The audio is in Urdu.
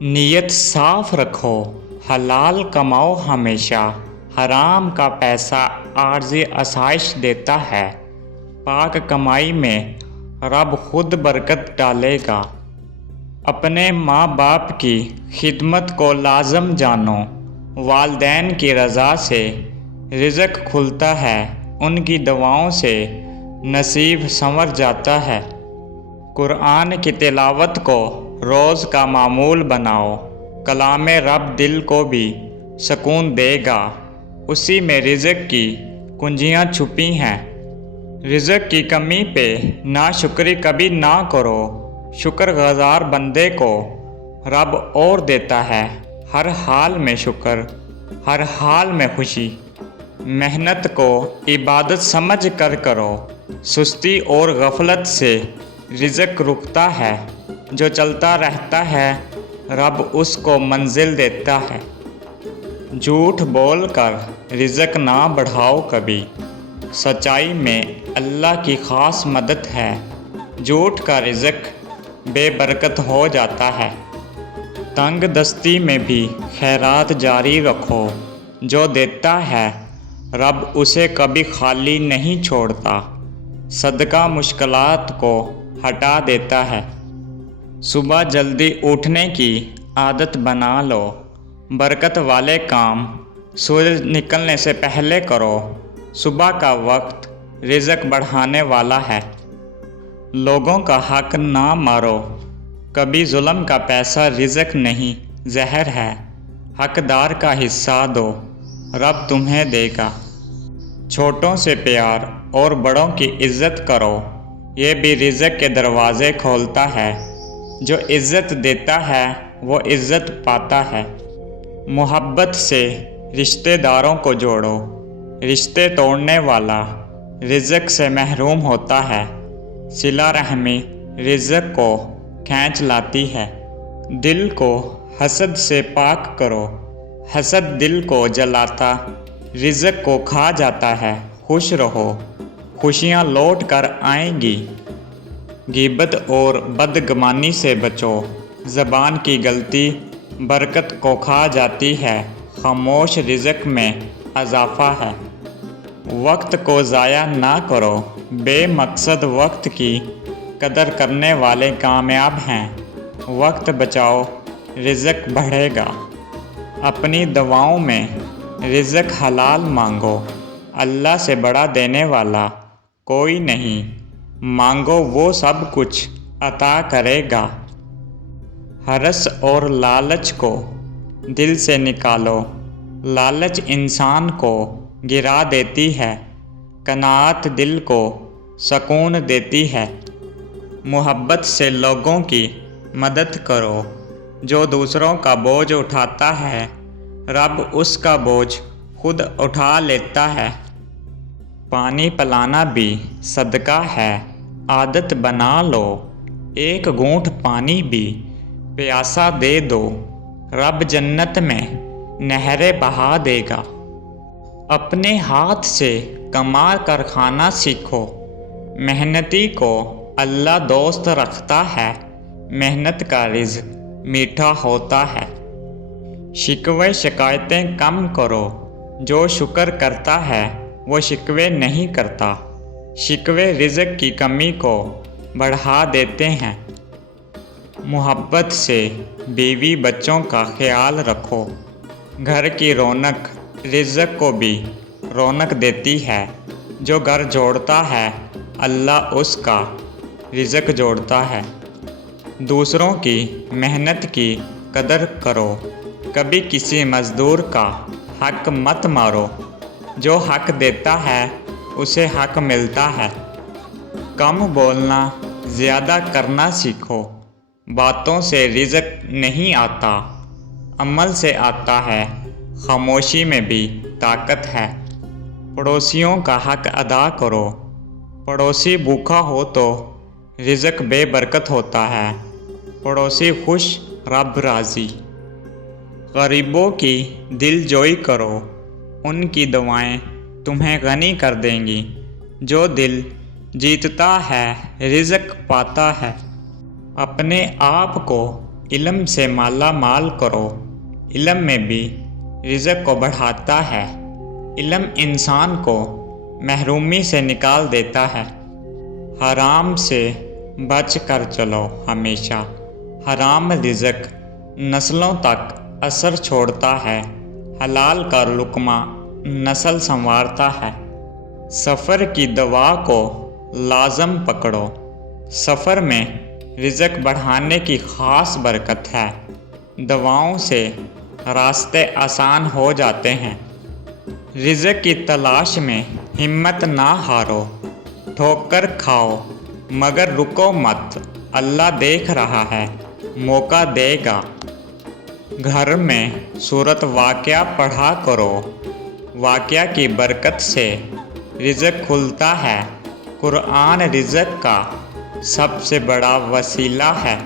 نیت صاف رکھو، حلال کماؤ ہمیشہ، حرام کا پیسہ عارضی آسائش دیتا ہے۔ پاک کمائی میں رب خود برکت ڈالے گا۔ اپنے ماں باپ کی خدمت کو لازم جانو، والدین کی رضا سے رزق کھلتا ہے، ان کی دعاؤں سے نصیب سنور جاتا ہے۔ قرآن کی تلاوت کو روز کا معمول بناؤ، کلام رب دل کو بھی سکون دے گا، اسی میں رزق کی کنجیاں چھپی ہیں۔ رزق کی کمی پہ ناشکری کبھی نہ کرو، شکر گزار بندے کو رب اور دیتا ہے۔ ہر حال میں شکر، ہر حال میں خوشی۔ محنت کو عبادت سمجھ کر کرو، سستی اور غفلت سے رزق رکتا ہے، جو چلتا رہتا ہے رب اس کو منزل دیتا ہے۔ جھوٹ بول کر رزق نہ بڑھاؤ کبھی، سچائی میں اللہ کی خاص مدد ہے، جھوٹ کا رزق بے برکت ہو جاتا ہے۔ تنگ دستی میں بھی خیرات جاری رکھو، جو دیتا ہے رب اسے کبھی خالی نہیں چھوڑتا، صدقہ مشکلات کو ہٹا دیتا ہے۔ صبح جلدی اٹھنے کی عادت بنا لو، برکت والے کام سورج نکلنے سے پہلے کرو، صبح کا وقت رزق بڑھانے والا ہے۔ لوگوں کا حق نہ مارو، کبھی ظلم کا پیسہ رزق نہیں زہر ہے، حقدار کا حصہ دو، رب تمہیں دے گا۔ چھوٹوں سے پیار اور بڑوں کی عزت کرو، یہ بھی رزق کے دروازے کھولتا ہے، جو عزت دیتا ہے وہ عزت پاتا ہے۔ محبت سے رشتہ داروں کو جوڑو، رشتے توڑنے والا رزق سے محروم ہوتا ہے۔ صلہ رحمی رزق کو کھینچ لاتی ہے۔ دل کو حسد سے پاک کرو، حسد دل کو جلاتا رزق کو کھا جاتا ہے۔ خوش رہو، خوشیاں لوٹ کر آئیں گی۔ غیبت اور بدگمانی سے بچو، زبان کی غلطی برکت کو کھا جاتی ہے، خاموش رزق میں اضافہ ہے۔ وقت کو ضائع نہ کرو، بے مقصد وقت کی قدر کرنے والے کامیاب ہیں۔ وقت بچاؤ، رزق بڑھے گا۔ اپنی دعاؤں میں رزق حلال مانگو، اللہ سے بڑا دینے والا کوئی نہیں، مانگو وہ سب کچھ عطا کرے گا۔ حرص اور لالچ کو دل سے نکالو، لالچ انسان کو گرا دیتی ہے، قناعت دل کو سکون دیتی ہے۔ محبت سے لوگوں کی مدد کرو، جو دوسروں کا بوجھ اٹھاتا ہے رب اس کا بوجھ خود اٹھا لیتا ہے۔ پانی پلانا بھی صدقہ ہے، عادت بنا لو، ایک گھونٹ پانی بھی پیاسا دے دو، رب جنت میں نہریں بہا دے گا۔ اپنے ہاتھ سے کما کر کھانا سیکھو، محنتی کو اللہ دوست رکھتا ہے، محنت کا رزق میٹھا ہوتا ہے۔ شکوے شکایتیں کم کرو، جو شکر کرتا ہے وہ شکوے نہیں کرتا، شکوے رزق کی کمی کو بڑھا دیتے ہیں۔ محبت سے بیوی بچوں کا خیال رکھو، گھر کی رونق رزق کو بھی رونق دیتی ہے، جو گھر جوڑتا ہے اللہ اس کا رزق جوڑتا ہے۔ دوسروں کی محنت کی قدر کرو، کبھی کسی مزدور کا حق مت مارو، جو حق دیتا ہے اسے حق ملتا ہے۔ کم بولنا زیادہ کرنا سیکھو، باتوں سے رزق نہیں آتا، عمل سے آتا ہے، خاموشی میں بھی طاقت ہے۔ پڑوسیوں کا حق ادا کرو، پڑوسی بھوکا ہو تو رزق بے برکت ہوتا ہے، پڑوسی خوش رب راضی۔ غریبوں کی دل جوئی کرو، ان کی دعائیں تمہیں غنی کر دیں گی، جو دل جیتتا ہے رزق پاتا ہے۔ اپنے آپ کو علم سے مالا مال کرو، علم میں بھی رزق کو بڑھاتا ہے۔ علم انسان کو محرومی سے نکال دیتا ہے۔ حرام سے بچ کر چلو ہمیشہ، حرام رزق نسلوں تک اثر چھوڑتا ہے، حلال کا لقمہ نسل سنوارتا ہے۔ سفر کی دوا کو لازم پکڑو، سفر میں رزق بڑھانے کی خاص برکت ہے۔ دواؤں سے راستے آسان ہو جاتے ہیں۔ رزق کی تلاش میں ہمت نہ ہارو، ٹھوکر کھاؤ مگر رکو مت، اللہ دیکھ رہا ہے، موقع دے گا۔ گھر میں سورۃ واقعہ پڑھا کرو، واقعہ کی برکت سے رزق کھلتا ہے۔ قرآن رزق کا سب سے بڑا وسیلہ ہے۔